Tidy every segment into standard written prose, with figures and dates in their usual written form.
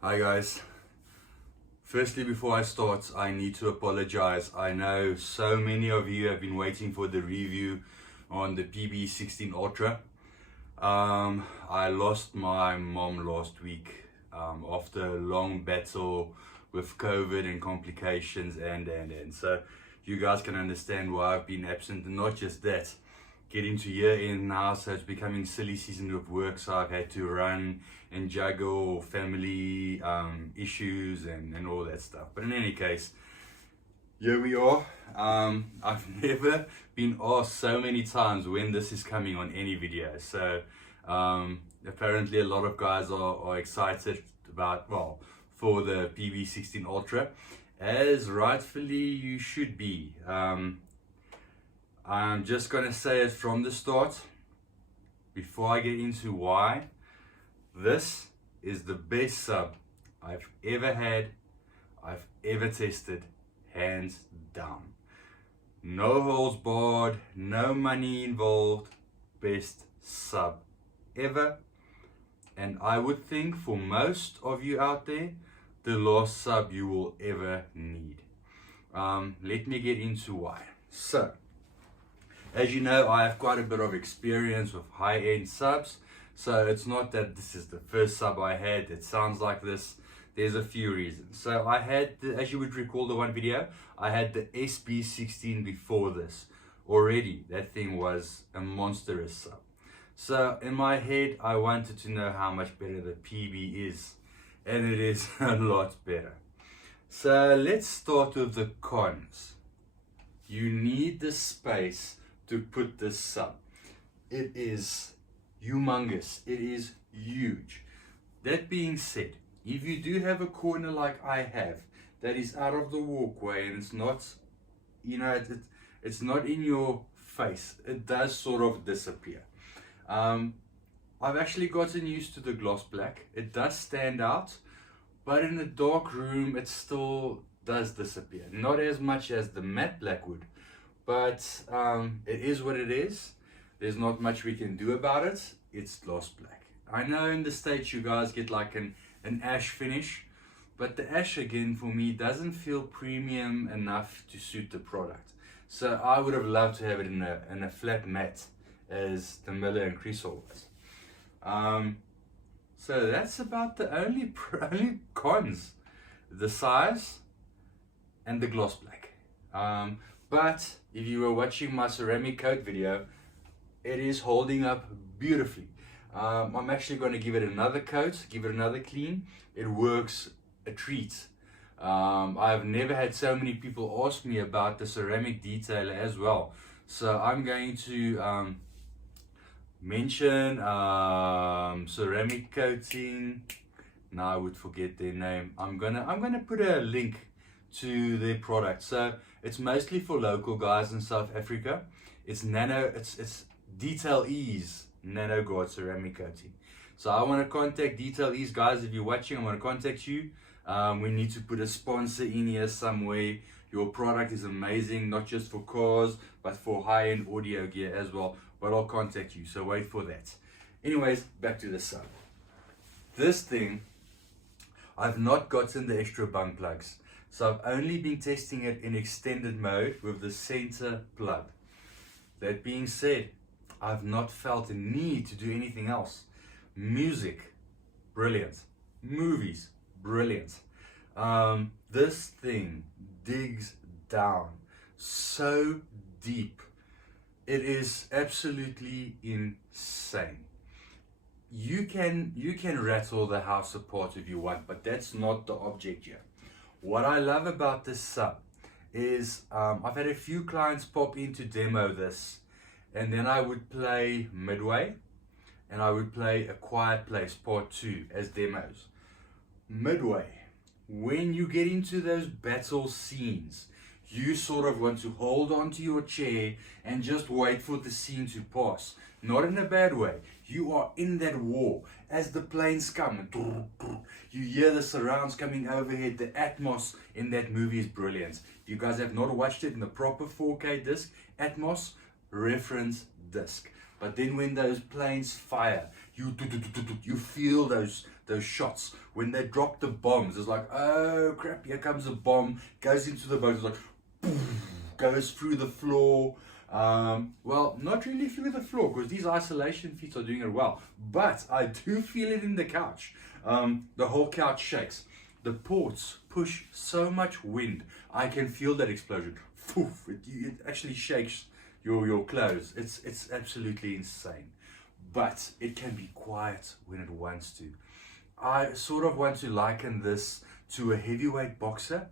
Hi guys. Firstly, before I start, I need to apologize. I know so many of you have been waiting for the review on the PB16 Ultra. I lost my mom last week after a long battle with COVID and complications and so you guys can understand why I've been absent. And not just that, getting to year end now, so it's becoming silly season with work, so I've had to run and juggle family issues and all that stuff. But in any case, here we are. I've never been asked so many times when this is coming on any video, so apparently a lot of guys are excited about, well, for the PB16 Ultra, as rightfully you should be. I'm just gonna say it from the start, before I get into why. This is the best sub I've ever had, I've ever tested, hands down. No holds barred, no money involved, best sub ever. And I would think for most of you out there, the last sub you will ever need. Let me get into why. So, as you know, I have quite a bit of experience with high-end subs, so it's not that this is the first sub I had. It sounds like this. There's a few reasons. So I had, as you would recall the one video, I had the SB16 before this. Already, that thing was a monstrous sub. So in my head, I wanted to know how much better the PB is, and it is a lot better. So let's start with the cons. You need the space to put this sub. It is humongous. It is huge. That being said, if you do have a corner like I have that is out of the walkway and it's not, you know, it's not in your face, it does sort of disappear. I've actually gotten used to the gloss black. It does stand out, but in a dark room it still does disappear. Not as much as the matte black would, but it is what it is. There's not much we can do about it. It's gloss black. I know in the States you guys get like an ash finish, but the ash again for me doesn't feel premium enough to suit the product. So I would have loved to have it in a flat matte as the Miller and Cresol was. So that's about the only cons: the size and the gloss black. But if you were watching my ceramic coat video, it is holding up beautifully. I'm actually going to give it another coat, give it another clean. It works a treat. I've never had so many people ask me about the ceramic detailer as well. So I'm going to mention ceramic coating. Now I would forget their name. I'm gonna put a link to their product. So it's mostly for local guys in South Africa. It's it's Detail Ease Nano Guard ceramic coating. So I want to contact Detail Ease guys. If you're watching, I want to contact you. We need to put a sponsor in here somewhere. Your product is amazing, not just for cars, but for high-end audio gear as well. But I'll contact you, so wait for that. Anyways, back to the sub. This thing, I've not gotten the extra bung plugs. So I've only been testing it in extended mode with the center plug. That being said, I've not felt a need to do anything else. Music, brilliant. Movies, brilliant. This thing digs down so deep. It is absolutely insane. You can rattle the house apart if you want, but that's not the object here. What I love about this sub is I've had a few clients pop in to demo this, and then I would play Midway and I would play A Quiet Place Part 2 as demos. Midway, when you get into those battle scenes, you sort of want to hold on to your chair and just wait for the scene to pass. Not in a bad way. You are in that war as the planes come. You hear the surrounds coming overhead. The Atmos in that movie is brilliant. If you guys have not watched it in the proper 4K disc, Atmos reference disc. But then when those planes fire, you feel those those shots when they drop the bombs. It's like, oh crap, here comes a bomb, goes into the boat, it's like, poof, goes through the floor. Well, not really through the floor, because these isolation feet are doing it well, but I do feel it in the couch. The whole couch shakes. The ports push so much wind. I can feel that explosion. Poof, it actually shakes your clothes. It's absolutely insane. But it can be quiet when it wants to. I sort of want to liken this to a heavyweight boxer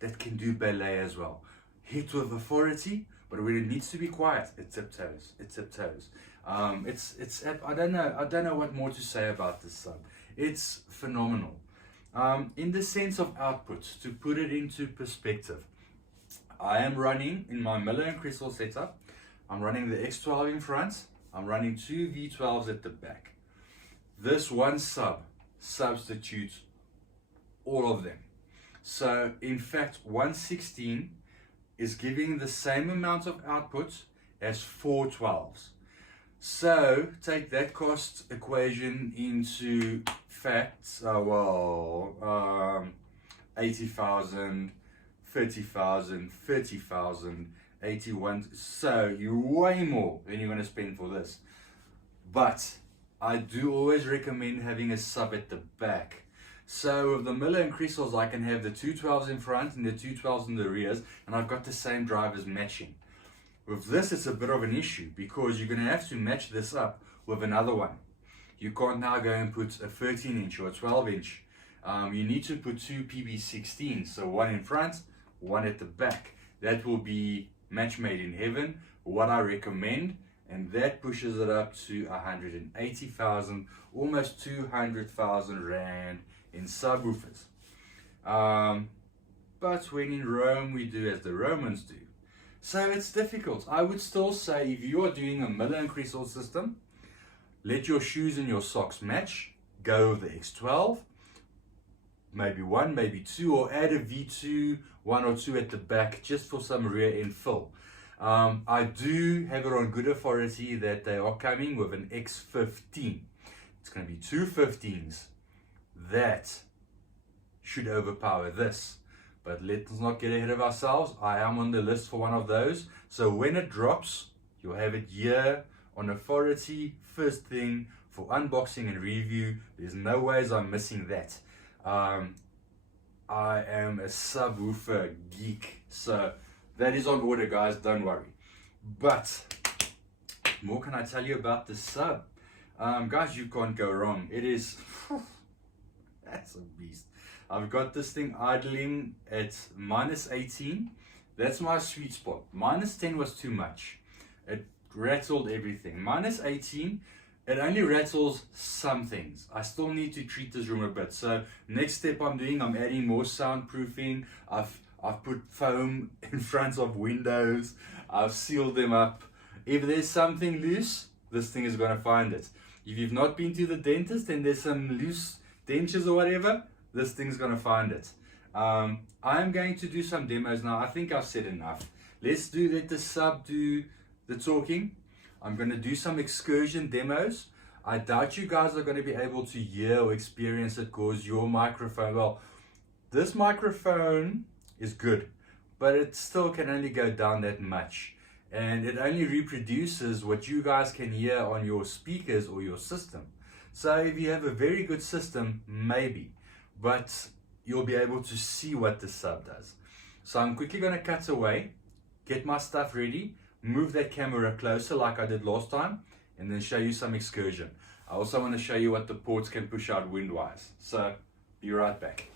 that can do ballet as well. Hit with authority, but when it needs to be quiet, it tiptoes. It tiptoes. I don't know what more to say about this sub. It's phenomenal. In the sense of output, to put it into perspective, I am running in my Miller and Crystal setup. I'm running the X12 in front. I'm running 2 V12s at the back. This one sub substitutes all of them. So in fact, 116 is giving the same amount of output as 4 12s. So take that cost equation into facts. 80,000, 30,000, 30,000, 81. So you're way more than you're going to spend for this. But I do always recommend having a sub at the back. So with the Miller and Crystals, I can have the 212s in front and the 212s in the rears, and I've got the same drivers matching. With this, it's a bit of an issue because you're going to have to match this up with another one. You can't now go and put a 13-inch or a 12-inch. You need to put 2 PB16, so one in front, one at the back. That will be match made in heaven, what I recommend, and that pushes it up to 180,000, almost 200,000 Rand in subwoofers. But when in Rome, we do as the Romans do. So it's difficult. I would still say if you are doing a Miller and Crystal system, let your shoes and your socks match, go with the X12, maybe 1, maybe 2, or add a V2, 1 or 2 at the back just for some rear end fill. I do have it on good authority that they are coming with an X15. It's going to be 2 15s. That should overpower this. But let's not get ahead of ourselves. I am on the list for one of those. So when it drops, you'll have it here on authority, first thing for unboxing and review. There's no ways I'm missing that. I am a subwoofer geek. So that is on order, guys. Don't worry. But more can I tell you about the sub? Guys, you can't go wrong. It is... that's a beast. I've got this thing idling at -18. That's my sweet spot. -10 was too much. It rattled everything. -18, it only rattles some things. I still need to treat this room a bit. So next step I'm doing, I'm adding more soundproofing. I've put foam in front of windows. I've sealed them up. If there's something loose, this thing is going to find it. If you've not been to the dentist and there's some loose dentures or whatever, this thing's going to find it. I'm going to do some demos now. I think I've said enough. Let the sub do the talking. I'm going to do some excursion demos. I doubt you guys are going to be able to hear or experience it because your microphone, well, this microphone is good, but it still can only go down that much. And it only reproduces what you guys can hear on your speakers or your system. So if you have a very good system, maybe. But you'll be able to see what the sub does. So I'm quickly going to cut away, get my stuff ready, move that camera closer like I did last time, and then show you some excursion. I also want to show you what the ports can push out wind-wise. So be right back.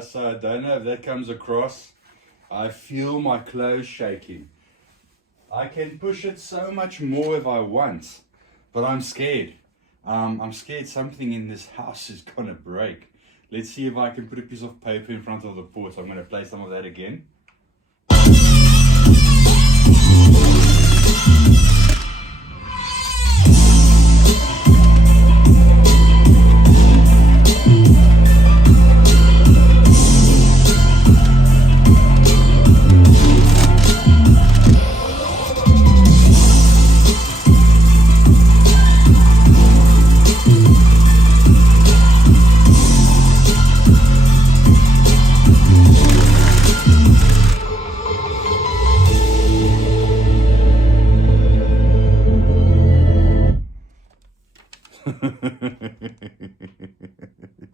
So I don't know if that comes across. I feel my clothes shaking. I can push it so much more if I want, but I'm scared. I'm scared something in this house is gonna break. Let's see if I can put a piece of paper in front of the port. So I'm gonna play some of that again.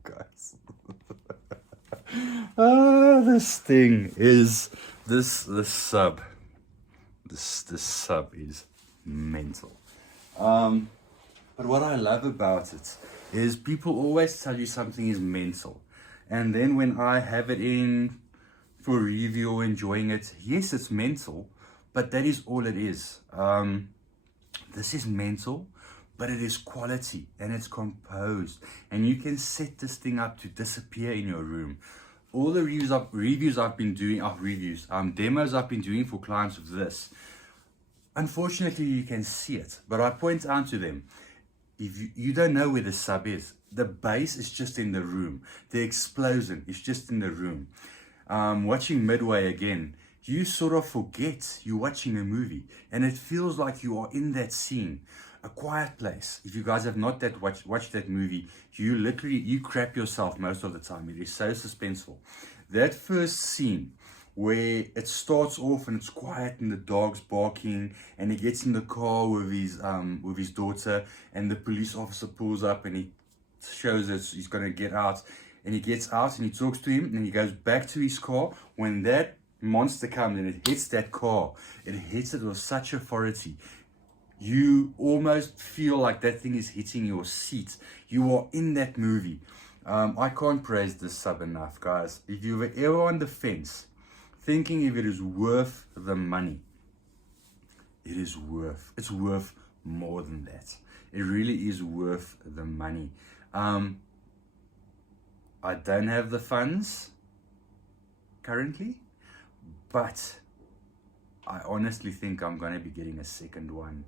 Guys. This thing is this sub. This sub is mental. But what I love about it is people always tell you something is mental, and then when I have it in for review or enjoying it, yes, it's mental, but that is all it is. This is mental, but it is quality and it's composed, and you can set this thing up to disappear in your room. All the reviews I've been doing, demos I've been doing for clients of this, unfortunately you can see it, but I point out to them, if you don't know where the sub is, the bass is just in the room, the explosion is just in the room. Watching Midway again, you sort of forget you're watching a movie, and it feels like you are in that scene. A Quiet Place, if you guys have not watched that movie, you crap yourself most of the time. It is so suspenseful. That first scene where it starts off and it's quiet and the dog's barking, and he gets in the car with his daughter, and the police officer pulls up and he shows us he's going to get out, and he gets out and he talks to him, and he goes back to his car. When that monster comes and it hits that car, it hits it with such authority. You almost feel like that thing is hitting your seat. You are in that movie. I can't praise this sub enough, guys. If you were ever on the fence, thinking if it is worth the money, it's worth more than that. It really is worth the money. I don't have the funds currently, but I honestly think I'm going to be getting a second one.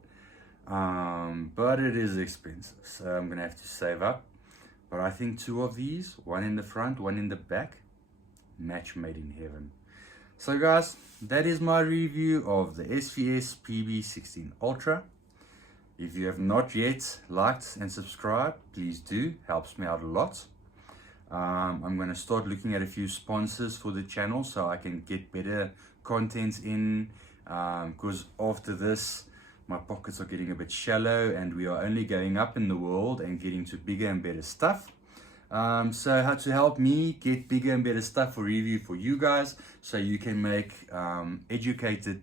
But it is expensive, so I'm gonna have to save up. But I think 2 of these, one in the front, one in the back, match made in heaven. So guys, that is my review of the Svs PB16 Ultra. If you have not yet liked and subscribed, please do, helps me out a lot. I'm going to start looking at a few sponsors for the channel so I can get better content in, because after this my pockets are getting a bit shallow and we are only going up in the world and getting to bigger and better stuff. So how to help me get bigger and better stuff for review for you guys, so you can make educated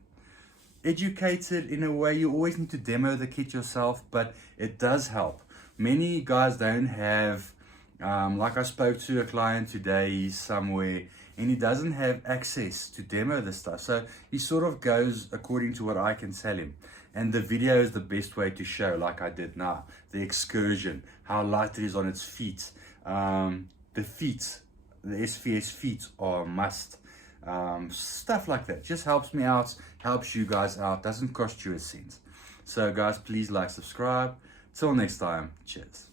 in a way. You always need to demo the kit yourself, but it does help. Many guys don't have, like I spoke to a client today, he's somewhere and he doesn't have access to demo the stuff, so he sort of goes according to what I can tell him. And the video is the best way to show, like I did now, the Excursion, how light it is on its feet. The feet, the Svs feet are a must. Stuff like that just helps me out, helps you guys out, doesn't cost you a cent. So guys, please like, subscribe. Till next time, cheers.